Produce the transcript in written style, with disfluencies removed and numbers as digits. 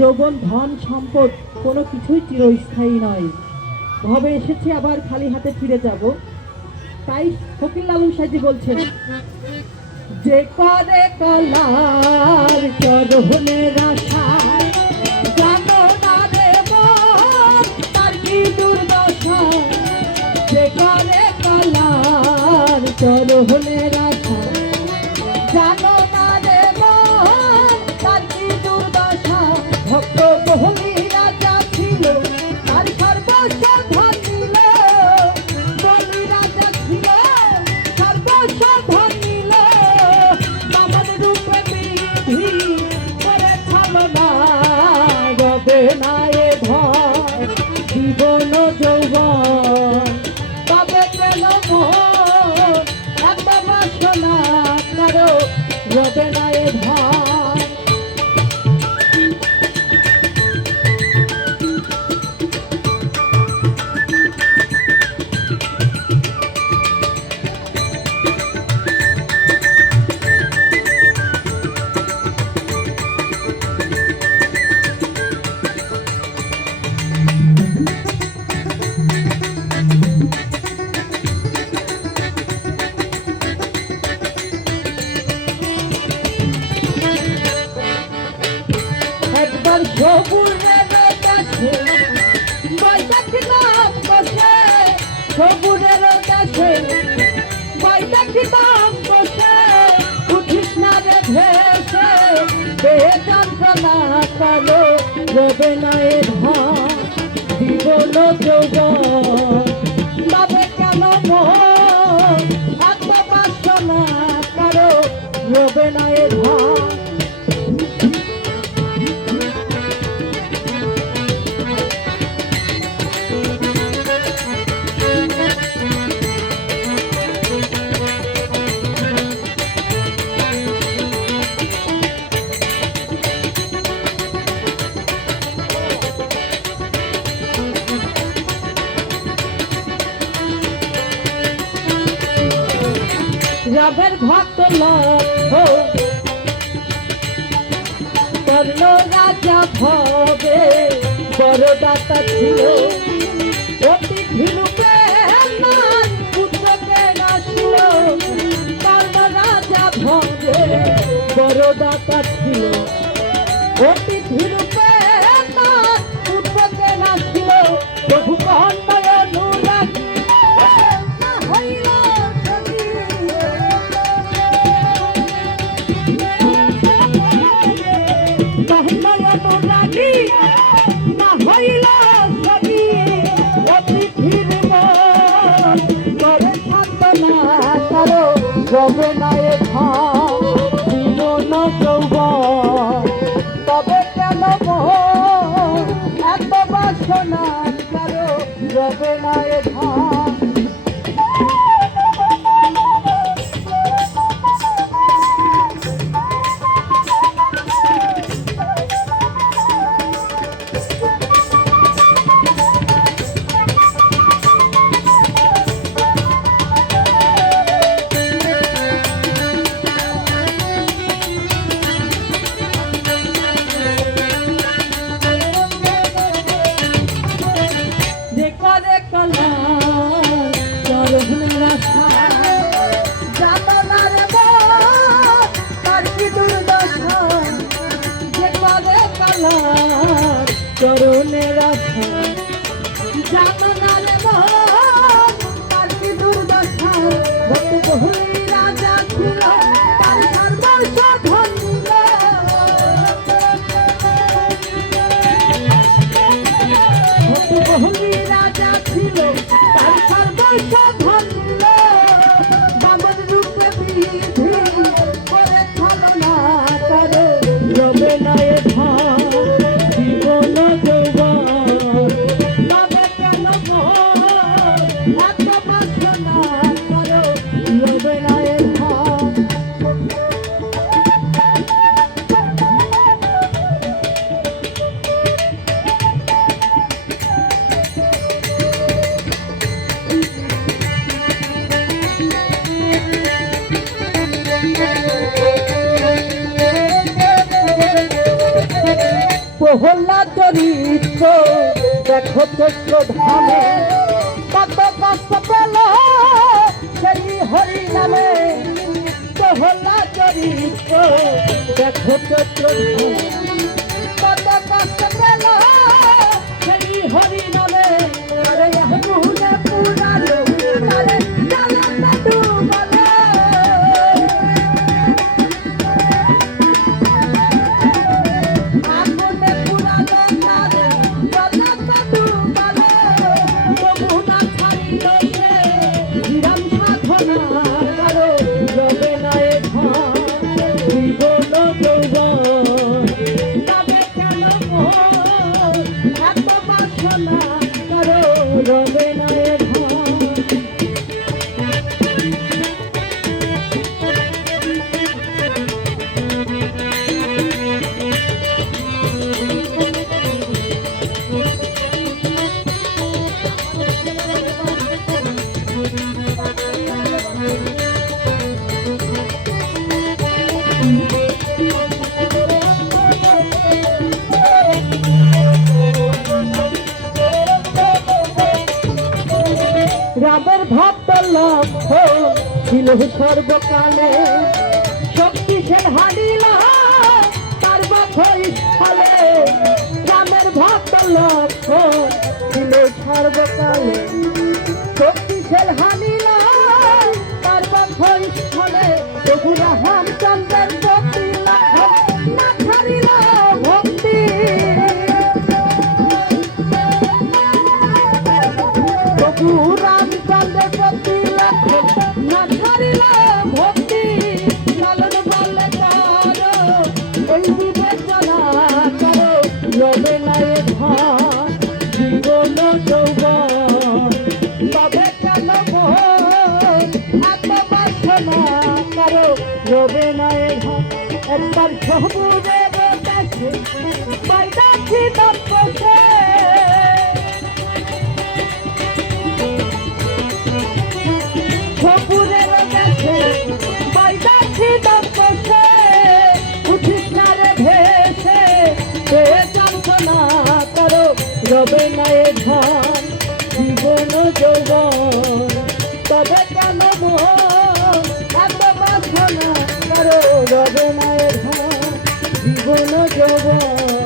যৌবন ধন সম্পদ কোনো কিছুই চিরস্থায়ী নয়। ভবে এসেছি আবার খালি হাতে ফিরে যাব। তাই ফকির লালন সাহেবজি বলছেন, যে করে কলার চরণের আশা, জানো না রে মন তার কি দুর্দশা। যে করে কলার চরণের আশা, জানো না রে মন তার কি দুর্দশা। ভক্ত বলি রাজা ছিল, তার সর্বস্ব ধন নিল। বলি রাজা ছিল, সর্বস্ব ধন নিল। বামন রূপে বিধি করে ছলনা, রবে না এ ধন জীবন যৌবন। তবে কেন মন এত বাসনা কারো, রবে না এ ধন। একবার সবুরের কাছে বৈশাখী নাম বসে, সবুরের কাছে বৈশাখী নাম বসে। উঠিস না রে ভেসে, দেহে যন্ত্রণা কালো, রবে না এ ধন জীবন যৌবন। তবে কেন মন এত বাসনা কারো, রবে না এ ধন। রাবের ভক্ত লক্ষ করল রাজা ভবে, বড় দাতা ছিল অতিথি রূপে নান পুত্রকে নাছিল। কর্ণ রাজা ভবে, বড় দাতা ছিল অতিথি রূপে নান পুত্রকে নাছিল। প্রভু কন্যায় অনুরাগী না হইল অনুরাগী, না হইল সবই অতিথির মন করে সান্ত্বনা কারো, রবে না এ ধন জীবন যৌবন। তবে কেন মন এত বাসনা কারো, রবে না এ ধন। চরণের আশা, জানো না রে মন তার কি দুর্দশা। ভক্ত বহুল রাজা ছিল, তার সর্বস্ব ধন নিল। ভক্ত বহুল রাজা ছিল, তার সর্বস্ব ধন নিল। বামন রূপে বিধি করে ছলনা কারো, রবে না এ ধন জীবন যৌবন। তবে কেন প্রহ্লাদ চরিত্র দেখো চৈত্র ধামে কত কষ্ট পেল সেই হরি নামে। প্রহ্লাদ চরিত্র দেখো চৈত্র ধামে কত কষ্ট পেল সেই হরি নামে। আরে আগুনে পুরালো আরে জ্বালাটা ডুবালো। আগুনে পুরালো তারে জ্বালাটা ডুবালো। তবু না ছাড়িল সে বিরাম সাধনা কারো রবে না এ ঘর জীবন যৌবন। তবে কেন মোর এত বাসনা কারো রবে না এ ঘর। রামের ভক্ত লক্ষ্য ছিল সর্বকালে শক্তিশাল হারিল তার বাছই ফলে। রামের ভক্ত লক্ষ্য ছিল সর্বকালে শক্তিশাল হারিল তার বাছই ফলে। তবু রামচন্দ্রের প্রতি না ছাড়িল ভক্তি। তবু রামচন্দ্রের প্রতি লক্ষ্য না ছাড়িল ভক্তি। লালন বলে করো এই বিবেচনা করো রবে না এ ধন জীবন যৌবন। তবে কেন মোর এত বাসনা করো রবে না এ ধন। একবার সবুরের কাছে পাইদাছি দর্পসে সবুরের কাছে পাইদাছি দর্পসে। উঠিস না রে ভেসে সে কামনা করো রবে না এ ধন জীবন যৌবন। তবে কেন মোর এত বাসনা করো রবে না এ ধন জীবন যৌবন।